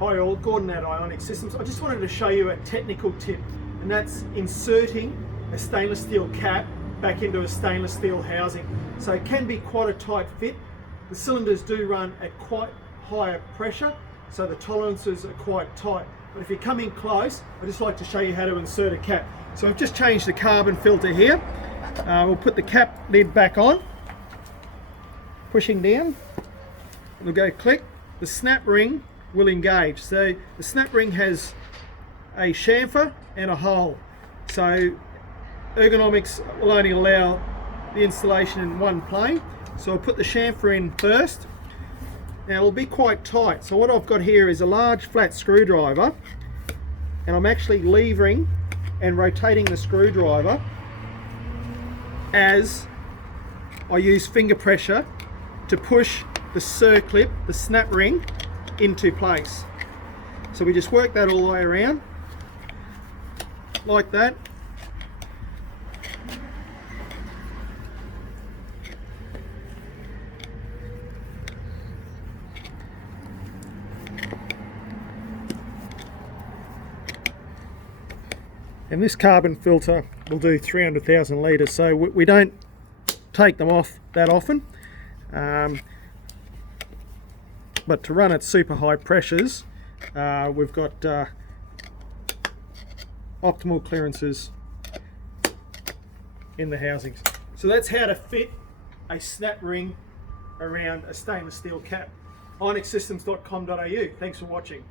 Hi all, Gordon at Ionic Systems. I just wanted to show you a technical tip, and that's inserting a stainless steel cap back into a stainless steel housing. So it can be quite a tight fit. The cylinders do run at quite higher pressure, so the tolerances are quite tight. But if you come in close, I just like to show you how to insert a cap. So I've just changed the carbon filter here. We'll put the cap lid back on, pushing down. It'll go click. The snap ring will engage. So the snap ring has a chamfer and a hole. So ergonomics will only allow the installation in one plane. So I'll put the chamfer in first. Now it'll be quite tight. So what I've got here is a large flat screwdriver, and I'm actually levering and rotating the screwdriver as I use finger pressure to push the circlip, the snap ring, into place. So we just work that all the way around like that. And this carbon filter will do 300,000 litres, so we don't take them off that often. But to run at super high pressures, we've got optimal clearances in the housings. So that's how to fit a snap ring around a stainless steel cap. IonicSystems.com.au. Thanks for watching.